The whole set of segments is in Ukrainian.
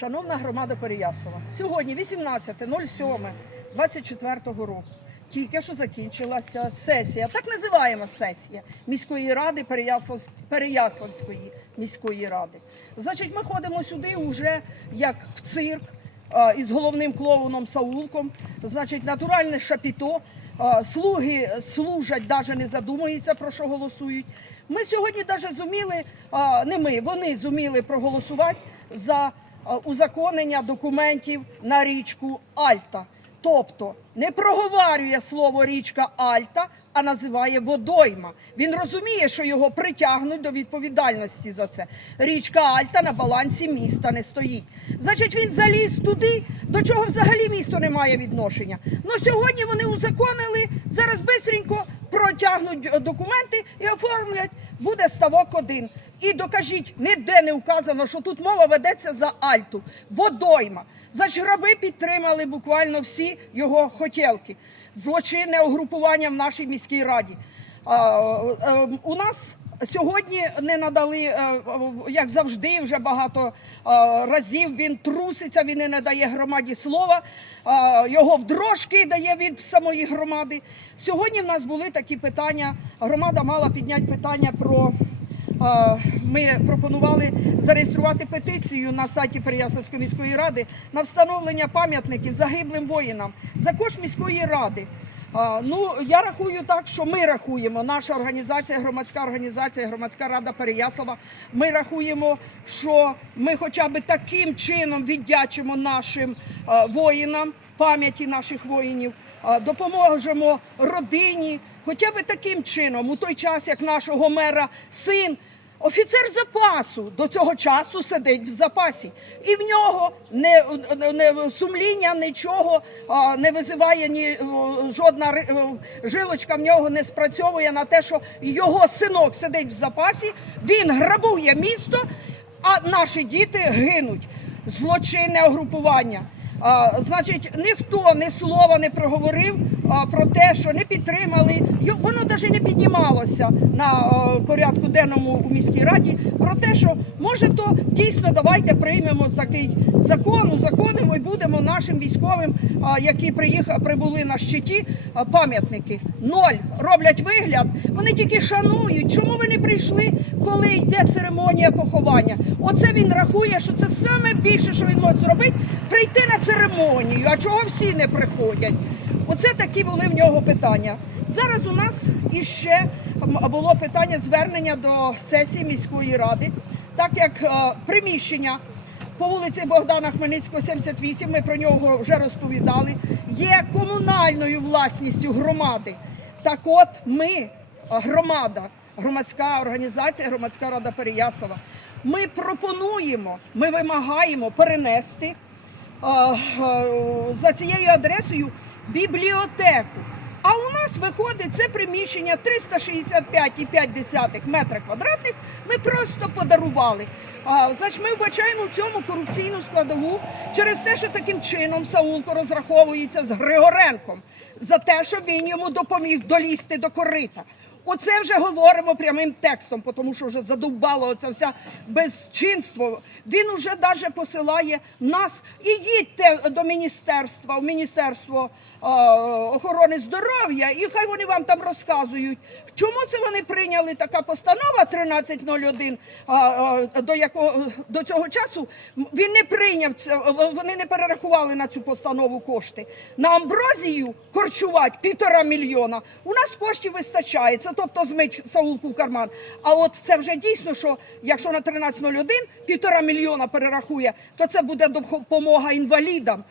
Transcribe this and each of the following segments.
Шановна громада Переяслава, сьогодні 18.07.24 року. Тільки що закінчилася сесія, так називаємо сесія міської ради Переяслав- Переяславської міської ради. Значить, ми ходимо сюди вже як в цирк із головним клоуном Саулком. Значить, натуральне шапіто. Слуги служать, навіть не задумуються про що голосують. Ми сьогодні навіть зуміли, не ми, вони зуміли проголосувати за узаконення документів на річку Альта. Тобто не проговорює слово річка Альта, а називає водойма. Він розуміє, що його притягнуть до відповідальності за це. Річка Альта на балансі міста не стоїть. Значить, він заліз туди, до чого взагалі місто не має відношення. Ну сьогодні вони узаконили, зараз бистренько протягнуть е, документи і оформлять, буде ставок один. І докажіть, ніде не вказано, що тут мова ведеться за Альту, водойма. Значить, раби підтримали буквально всі його хотілки. Злочинне угрупування в нашій міській раді. Е, У нас сьогодні не надали, е, е, як завжди, вже багато разів він труситься, він не надає громаді слова, його в дрожки дає від самої громади. Сьогодні в нас були такі питання. Громада мала підняти питання про. Ми пропонували зареєструвати петицію на сайті Переяславської міської ради на встановлення пам'ятників загиблим воїнам за кошт міської ради. Ну я рахую так, що ми рахуємо. Наша організація, громадська організація, громадська рада Переяслава. Ми рахуємо, що ми хоча б таким чином віддячимо нашим воїнам, пам'яті наших воїнів, допоможемо родині. Хоча б таким чином, у той час, як нашого мера син, офіцер запасу до цього часу сидить в запасі, і в нього не, не сумління, нічого а, не визиває ні жодна жилочка в нього не спрацьовує на те, що його синок сидить в запасі, він грабує місто, а наші діти гинуть. Злочинне угрупування. Значить, ніхто ні слова не проговорив про те, що не підтримали. Воно навіть не піднімалося на порядку денному у міській раді. Про те, що може то дійсно давайте приймемо такий закон, узаконимо і будемо нашим військовим, які приїхали, прибули на щиті, пам'ятники. Ноль роблять вигляд. Вони тільки шанують. Чому ви не прийшли, коли йде церемонія поховання? Оце він рахує, що це саме більше, що він може зробити, прийти на церемонію. А чого всі не приходять? Оце такі були в нього питання. Зараз у нас іще було питання звернення до сесії міської ради, так як е, приміщення по вулиці Богдана Хмельницького, 78, ми про нього вже розповідали, є комунальною власністю громади. Так от ми, громада, громадська організація, громадська рада Переяслава, ми пропонуємо, ми вимагаємо перенести за цією адресою бібліотеку. А у нас виходить це приміщення 365,5 метра квадратних. Ми просто подарували. А, значить, ми вбачаємо в цьому корупційну складову через те, що таким чином Саулко розраховується з Григоренком за те, що він йому допоміг долізти до корита. Оце вже говоримо прямим текстом, тому що вже задовбало оце вся безчинство. Він уже навіть посилає нас і їдьте до міністерства, в міністерство е, охорони здоров'я, і хай вони вам там розказують, чому це вони прийняли така постанова 1301, е, е, до якого до цього часу він не прийняв це. Вони не перерахували на цю постанову кошти. На амброзію корчувати півтора мільйона. У нас коштів вистачає. Це тобто змить Саулку в карман. А от це вже дійсно, що якщо на 13.01 півтора мільйона перерахує, то це буде допомога інвалідам.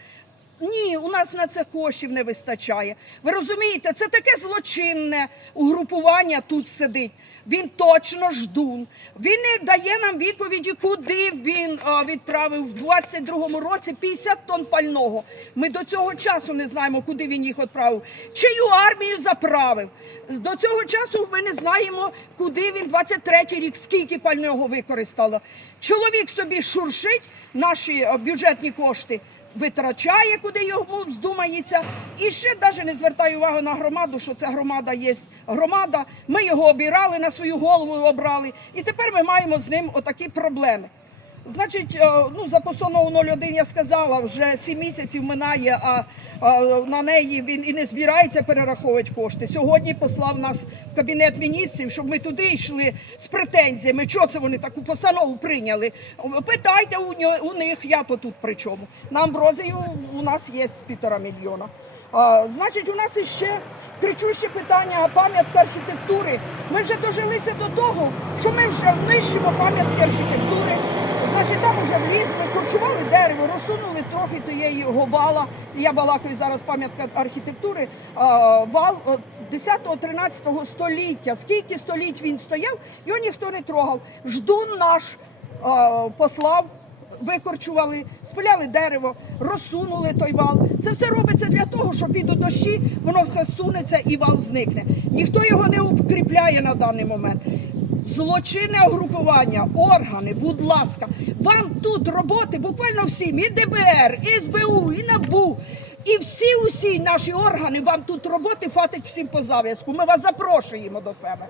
Ні, у нас на це коштів не вистачає. Ви розумієте, це таке злочинне угрупування тут сидить. Він точно ждун. Він не дає нам відповіді, куди він відправив в 22-му році 50 тонн пального. Ми до цього часу не знаємо, куди він їх відправив. Чию армію заправив. До цього часу ми не знаємо, куди він 23-й рік, скільки пального використало. Чоловік собі шуршить наші бюджетні кошти витрачає, куди йому вздумається. І ще навіть не звертає увагу на громаду, що ця громада є громада. Ми його обірали на свою голову, обрали. І тепер ми маємо з ним отакі проблеми. Значить, е, ну за постанову 01 я сказала, вже 7 місяців минає, а, а на неї він і не збирається перераховувати кошти. Сьогодні послав нас в кабінет міністрів, щоб ми туди йшли з претензіями. Чого це вони таку постанову прийняли? Питайте у, нього- у них, я то тут при чому. На Амброзію у нас є півтора мільйона. А, значить, у нас іще кричуще питання пам'ятка архітектури. Ми вже дожилися до того, що ми вже нищимо пам'ятки архітектури. Значить, там вже влізли, корчували дерево, розсунули трохи тієї його вала. Я балакаю зараз пам'ятка архітектури. Вал 10-13 століття. Скільки століть він стояв, його ніхто не трогав. Ждун наш послав викорчували, спиляли дерево, розсунули той вал. Це все робиться для того, щоб від дощі воно все сунеться і вал зникне. Ніхто його не укріпляє на даний момент. Злочинне угрупування, органи, будь ласка, вам тут роботи буквально всім, і ДБР, і СБУ, і НАБУ. І всі усі наші органи вам тут роботи фатить всім по зав'язку. Ми вас запрошуємо до себе.